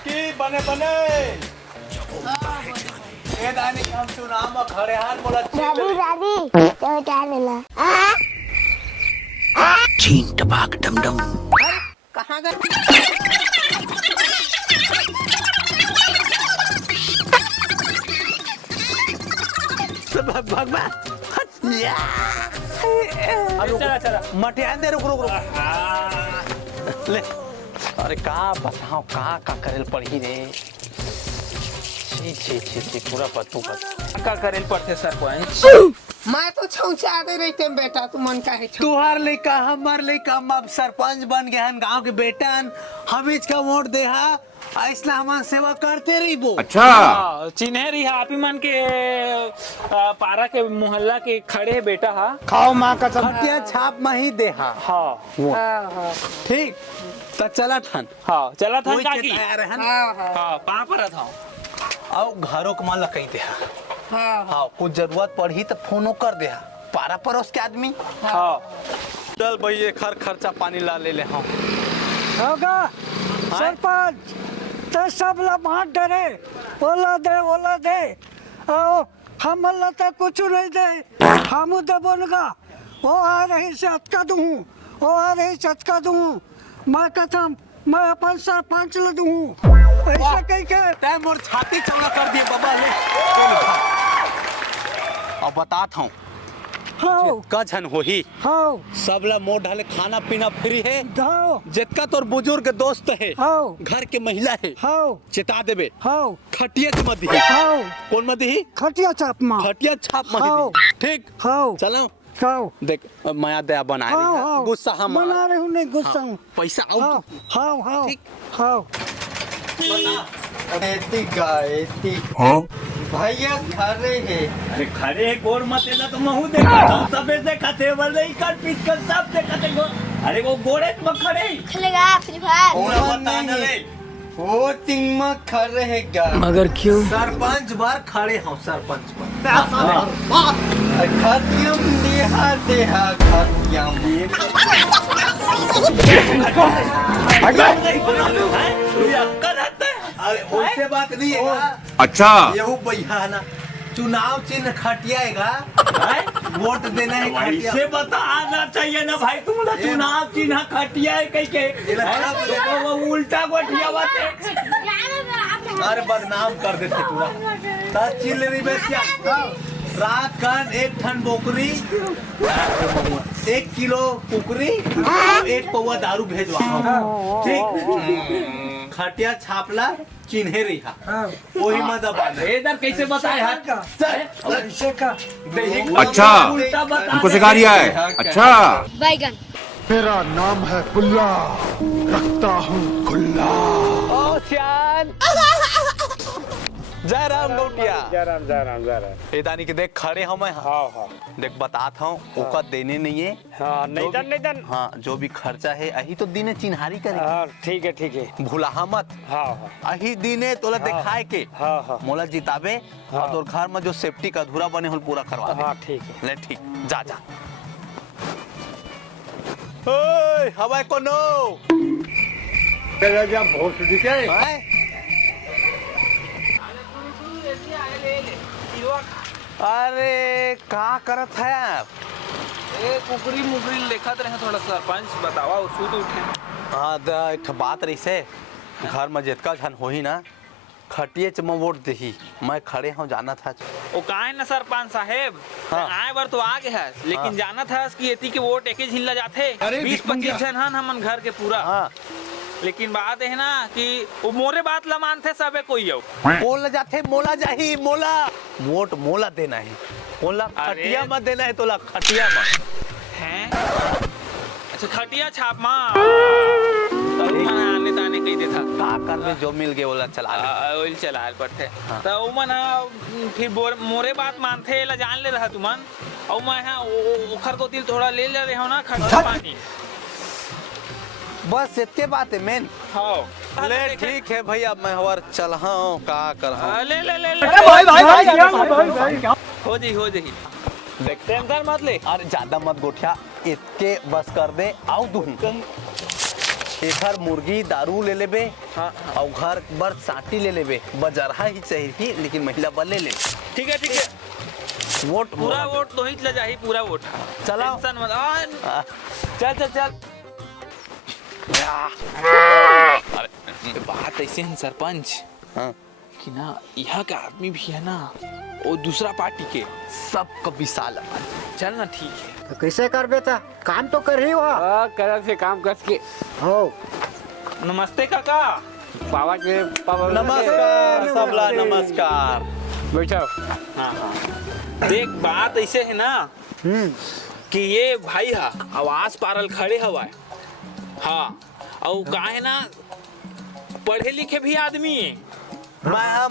की बने बने ये दानी हम चुनाव खड़े हाल बोला दादी दादी तो क्या मिला चीन टपाक डम डम। कहाँ गए? भगवान चला चला मटिया दे रुक रुक रुक ले। अरे का बताओ का करेल पड़ी रे। छी छी छी छी पूरा पत्तू पत्तू का करेल पड़ते सरपंच। मैं तो छौचा दे रही थे बेटा, तू मन का है तुहार लइका हमार लइका हम अब सरपंच बन गए हन गांव के बेटन। हम इसका वोट दे हा ऐसा हमार सेवा करते रही वो। अच्छा चिन्ह रही आप ही मन के पारा के मोहल्ला के खड़े बेटा हा खाओ माँ का खटिया छाप में ही दे हा। हाँ ठीक तो चला ठन। हाँ चला था कोई का के की तैयार हन। हाँ पा पर था आओ घरों को मान कही दे हा। हाँ हाँ कुछ जरूरत पड़ी तो फोनो कर दे हा। पारा पड़ोस के आदमी। हाँ चल भैया खर्चा पानी ला ले हम। होगा सरपंच तो सब लोग हाथ डरे ओला दे आओ हम अल्लाह तक कुछ नहीं दे हम तो बोलगा वो आ रही से अटका दूँ वो आ रही से अटका दूँ मैं कसम मैं अपन सरपंच ल दूँ ऐसा कह के तै मोर छाती चौड़ा कर दिए बाबा ले। अब बतात हूँ हाँ कछन होही हाँ सब ला मोड़ ढाले खाना पीना फ्री है। हाँ जितना तोर बुजुर्ग दोस्त है हाँ घर के महिला है हाँ चिता देबे हाँ खटिया के मत दी। हाँ कौन मत दी? खटिया चाप माँ खटिया छाप मत हाँ। दी। ठीक हाँ चलो हाँ देख माया दया बना रही हाँ है। हाँ गुस्सा हम बना रही हूँ नहीं गुस्सा हूँ पैसा हाँ आउट हाँ हाँ ठीक। हाँ भैया खड़े हैं। अरे खड़े गोर मत ना तो महू देखा सबे देखा थे वाले कर पीट कर सब देखा थे अरे वो गोरे में खड़े खेलेगा फ्री फायर पूरा बता न ले वो तिंग में खड़े है गा। मगर क्यों सरपंच बार खड़े हो सरपंच पर खतियम देहा खतियम अरे वैसे बात नहीं है ना। अच्छा यहू भैया ना चुनाव चिन्ह खटियाएगा वोट देना है खटिया। से बता आना चाहिए ना भाई तुम लोग चुनाव चिन्ह खटिया है कह के वो उल्टा गोठिया बात है अरे बदनाम कर देते पूरा चिल्ले नहीं बेसिया। रात कान एक ठन बोकरी 1 किलो कुकरी 1 पौवा दारू भेजवा ठीक। खटिया छापला चिन्हे रिहा वही मत दबाने। इधर कैसे बताए हाथ ऐसे का अच्छा उल्टा बता तुमको सिखा रिया है। अच्छा बैगन मेरा नाम है पुल्ला, रखता हूँ खुल्ला। ओ श्यान जय राम गौटिया जय राम ए दानी के देख खड़े हम हाँ देख बतात हूँ ओका देने नहीं है। हाँ नहीं दन हाँ जो भी खर्चा है अही तो दिने चिन्हारी करे हाँ ठीक है भूला मत। हाँ अही दिने तोला दिखाए के हाँ मोला जिताबे और तोर घर में जो सेफ्टी का अधूरा बने होल पूरा करवा दे। हाँ ठीक है ले ठीक जा ओए हवाई कोनो हैं? अरे का करत है आप? कुकरी मुकरी देखत रहे थोड़ा सरपंच बतावा उसू तो उठे हाँ द एक बात रही से घर में जितना झन होही ना खटिए च मैं वोट देही मैं खड़े हूँ जाना था। वो का है ना सरपंच साहेब हाँ। आए बार तो आ गए है लेकिन हाँ। जाना था कि एती के वोट एक ही झिल्ला जाते 20-25 जन हन हमन घर के पूरा हाँ लेकिन बात है ना कि वो मोरे बात ला मानते सबे कोई हो बोल जाते मोला जाही मोला वोट मोला देना है मोला अरे। खटिया मत देना है तोला खटिया मत हैं अच्छा खटिया छाप माँ आने ताने कही देता का कर ले जो मिल गए बोला चला ले। ओइल चला पड़ते तो वो मन फिर मोरे बात मानते ला जान ले रहा तुमन और मैं हाँ ओखर को दिल थोड़ा ले रहे हो ना खर्चा पानी बस इतने बात है मेन। हाँ ले ठीक है भैया मैं हवर चल हूँ का कर ले ले ले हो जी देख टेंशन मत ले। अरे ज्यादा मत गोठिया इतके बस कर दे आओ तू एक हर मुर्गी दारू ले लेबे और घर बर साटी ले लेबे बजरहा ही चाहिए लेकिन महिला बल ले ले ठीक है वोट पूरा वोट तो ही ले जाही पूरा वोट चलाओ। टेंशन मत चल चल चल अरे बात ऐसे है सरपंच हाँ। कि ना यहाँ के आदमी भी है ना वो दूसरा पार्टी के सब का विशाल चल ना ठीक है तो कैसे कर बेटा काम तो कर ही हुआ कर से काम कर के हो नमस्ते काका पावा के पावा नमस्कार सबला नमस्कार बैठो देख बात ऐसे है ना कि ये भाई हा आवाज पारल खड़े हवा हाँ और का है ना पढ़े लिखे भी आदमी है मैं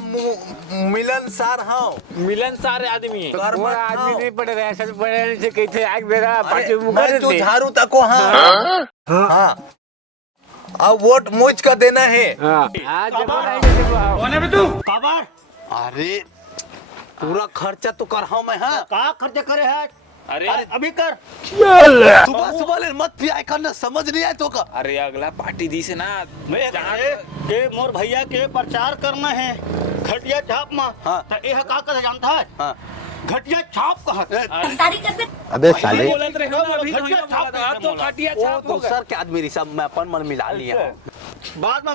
मिलनसार हूँ मिलनसार आदमी है वो आदमी नहीं पढ़ रहा है सब पढ़े से कैसे आग मेरा पार्टी मैं मुकर जो दे झाड़ू तको हाँ हाँ अब वोट मुझ का देना है हां आज जब आएंगे जब आओ कौन है बे तू काबर अरे पूरा खर्चा तो कर हाँ मैं हाँ का खर्च करे है अरे अभी कर सुबह सुबह ले मत पिया करना समझ नहीं आया तो का अरे अगला पार्टी दी से ना मैं के मोर भैया के प्रचार करना है घटिया छाप में हाँ। तो यह का कर जानता है हाँ घटिया छाप कहा अबे साले बोलत रहे हो ना अभी तो घटिया छाप अब तो काटिया वो छाप हो गया दूसर के आदमी रिसब मैं अपन मन मिला लिया हूँ। बाद में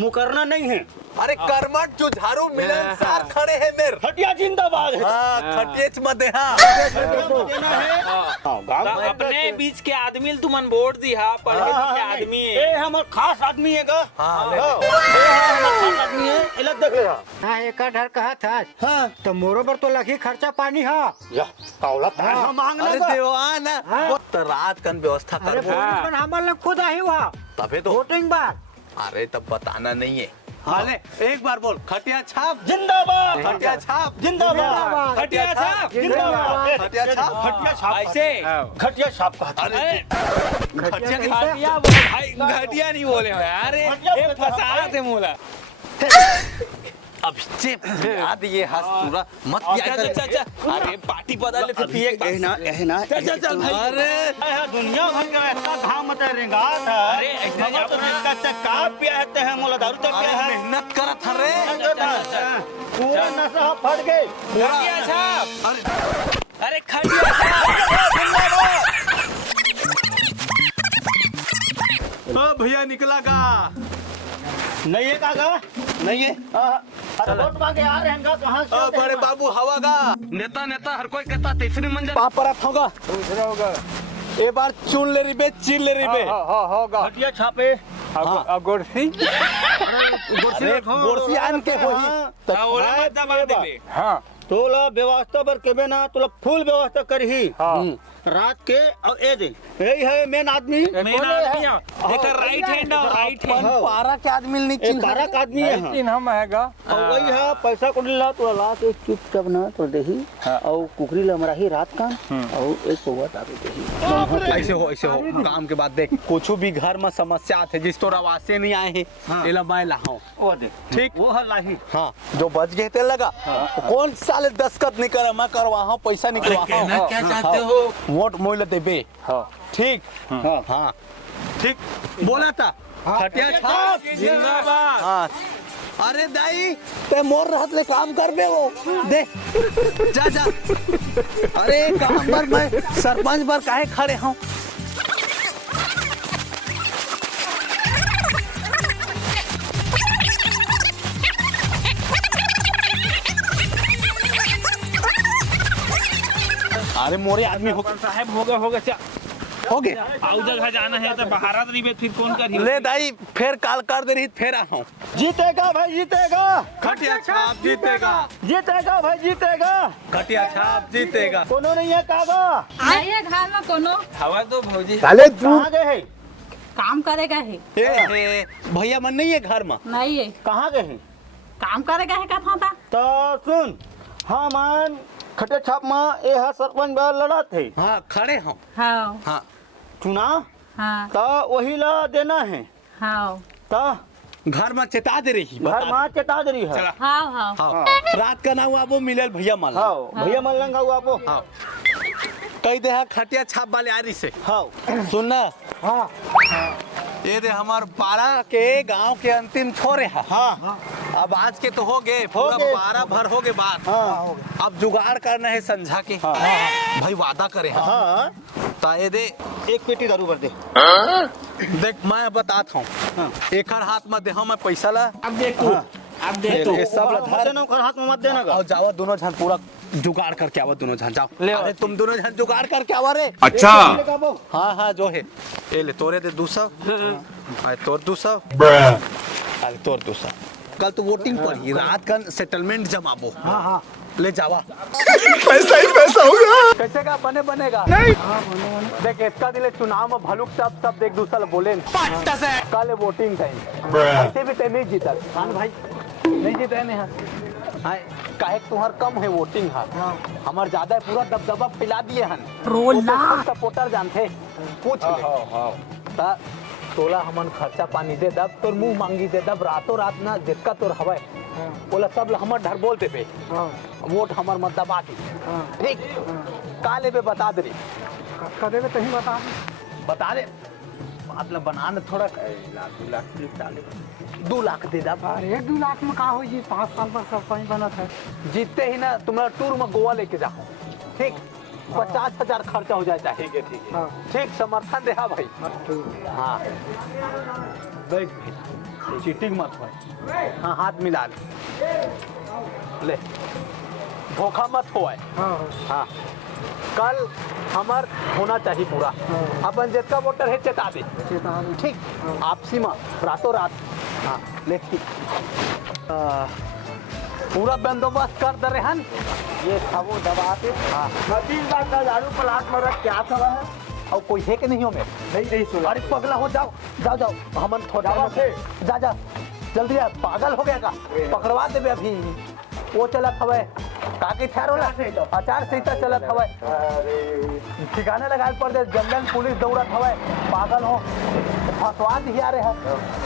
मुकरना नहीं है अरे कर्मठ जो झाड़ू मिलनसार खड़े हैं मेरे घटिया जिंदाबाद है हाँ खटिएच मत दे हाँ देना है हाँ, गाँव में अपने बीच के आदमी तुमन वोट दी हा पढ़े लिखे आदमी ये हमर खास आदमी है गा हाँ ये हमर खास आदमी है इलत देख रहा हाँ एक ढर कहा था हाँ तो मोरो पर तो लगी खर्चा पानी हाँ या कावला पैसा मांगना अरे गा देवा ना वो तो रात कन व्यवस्था अरे कर पुलिस पर हमारे खुद आई हुआ तबे तो वोटिंग बार अरे तब बताना नहीं है हाले एक बार बोल खटिया छाप जिंदाबाद खटिया छाप जिंदाबाद खटिया छाप जिंदाबाद खटिया छाप घटिया छाप ऐसे घटिया छाप कहता है खटिया के घटिया भाई घटिया नहीं बोले हो यार ये फसा थे मोला अब याद ये हंस पूरा मत किया कर अरे पार्टी बदल लेते पिए ना चल चल भाई अरे दुनिया भर का ऐसा घाम मत रेंगा था अरे एकदम तो जिसका का पियाते हैं मोला दारू तक पिया है मेहनत करत हरे पूरा नशा फट गए खटिया छाप अरे खटिया छाप भैया निकला का नहीं है काका नहीं है वोट मांगे आ रहे हैं गा कहाँ से बड़े बाबू हवा का नेता नेता हर कोई कहता तीसरी मंजिल पापा होगा दूसरा होगा एक बार चुन ले रही बे चीन ले रही बे होगा घटिया छापे अब गोरसी अरे गोरसी आन के होई ओला मत दबा देबे हां तोला व्यवस्था बर केबे ना तोला फुल व्यवस्था करही रात के और ए दे यही है मेन आदमी मेन आदमी देखा राइट हैंड और राइट हैंड पारा के आदमी नहीं एक बारह का आदमी है तीन हम हैगा और वही है पैसा को ला तो ला के चुपचाप ना तो देही और कुकरी लमरा ही रात का और एक पौवा तारे देही ऐसे हो काम के बाद देख कुछ भी घर में समस्या आते जिस तो रवासे नहीं आए हैं एला मैं लाऊं वो दे ठीक वो है लाही हाँ जो बच गए थे लगा कौन साले दस्खत नहीं करा मैं करवा पैसा निकलवा क्या चाहते हो वोट मोल देबे ठीक हाँ ठीक बोला था खटिया छाप जिंदाबाद हाँ अरे दाई ते मोर रात ले काम कर बे वो दे जा जा अरे काम पर मैं सरपंच पर काहे खड़े हूँ अरे मोरे आदमी हो साहब होगा चल हो गए आउ जगह जाना है तो बाहर रिबे फिर फोन कर ले दाई फिर काल कर दे रही फिर आऊँ जीतेगा भाई जीतेगा खटिया छाप जीतेगा जीतेगा भाई जीतेगा खटिया छाप जीतेगा कोनो नहीं है कागा नहीं है घर में कोनो हवा तो भौजी साले तू कहाँ गए है काम करेगा है भैया मन नहीं है घर में नहीं है कहाँ गए हैं काम करेगा है कथा था तो सुन हम खटे छाप में ये सरपंच बार लड़ा थे हाँ खड़े हूँ हाँ हाँ चुनाव हाँ तो वही ला देना है हाँ तो घर में चेता दे रही घर माँ चेता दे रही है हाँ हाँ हाँ रात का ना वो मिलल भैया माल हाँ भैया मन लंगा हुआ वो हाँ कही दे खटिया छाप वाले आरी से हाँ सुनना हाँ ये दे हमार पारा के गांव के अंतिम छोरे है। हाँ अब आज के तो हो गए पूरा गए। 12 भर हो गए बात। हाँ अब जुगाड़ करना है संझा के। भाई वादा करे हाँ। हाँ ता ये दे एक पेटी दारू भर दे। देख मैं बताता हूँ एक हाथ में दे हम मैं पैसा ला अब देख तू अब देख तू ये सब ला मत धर देना ओकर हाथ में मत देना और जाओ दोनों जन पूरा जुगाड़ करके आओ दोनों जन जाओ। अरे तुम दोनों जन जुगाड़ करके आओ रे। अच्छा हाँ हाँ जो है ये ले तोरे दे 200 अरे तोर 200 अरे तोर 200 कल तो वोटिंग पड़ी रात का सेटलमेंट जमाबो। हाँ हाँ ले जावा पैसा ही पैसा होगा। कैसे का बनेगा नहीं देख इसका दिले चुनाव में भलुक सब देख दूसरा बोले कल वोटिंग टाइम ऐसे भी ते नहीं जीता खान भाई नहीं जीते नहीं हां काहे तुम्हार कम है वोटिंग है हमार ज्यादा है पूरा दबदबा फैला दिए हन रोला सपोर्टर जानते पूछ ले ता तोला हमन खर्चा पानी दे दब तोर मुंह मांगी दे दब रातों रात ना जिसका तोर हवे बोला सब हमर ढर बोलते पे वोट हमर मत दबा दी ठीक काले पे बता दे कदे में तही बता दे मतलब बनाने थोड़ा 2 लाख दे दब। अरे 2 लाख में का हो जी 5 साल पर सरपंच बना था। जीतते ही ना तुम्हारा टूर में गोवा लेके जाओ ठीक 50,000 खर्चा हो जाता है। ठीक समर्थन दे हाँ भाई हाँ देख चीटिंग मत हो हाँ हाथ मिला ले धोखा मत हो हाँ कल हमार होना चाहिए पूरा अपन जितना वोटर है चेता दे ठीक आपसी में रातों रात हाँ ले ठीक पूरा बंदोबस्त कर दे रहे हैं ये सब दबा के हाँ 30 लाख का दारू प्लाट में रख क्या सब है और कोई है कि नहीं हो मैं नहीं सुना। अरे पगला हो जाओ जाओ जाओ हमन थोड़ा से जा जल्दी आ पागल हो गया का पकड़वा देबे अभी वो चलत हवे काकी ठहरो ला आचार संहिता चलत हवे ठिकाने लगाए पर जनरल पुलिस दौड़त हवे पागल हो फसवा दिया रे है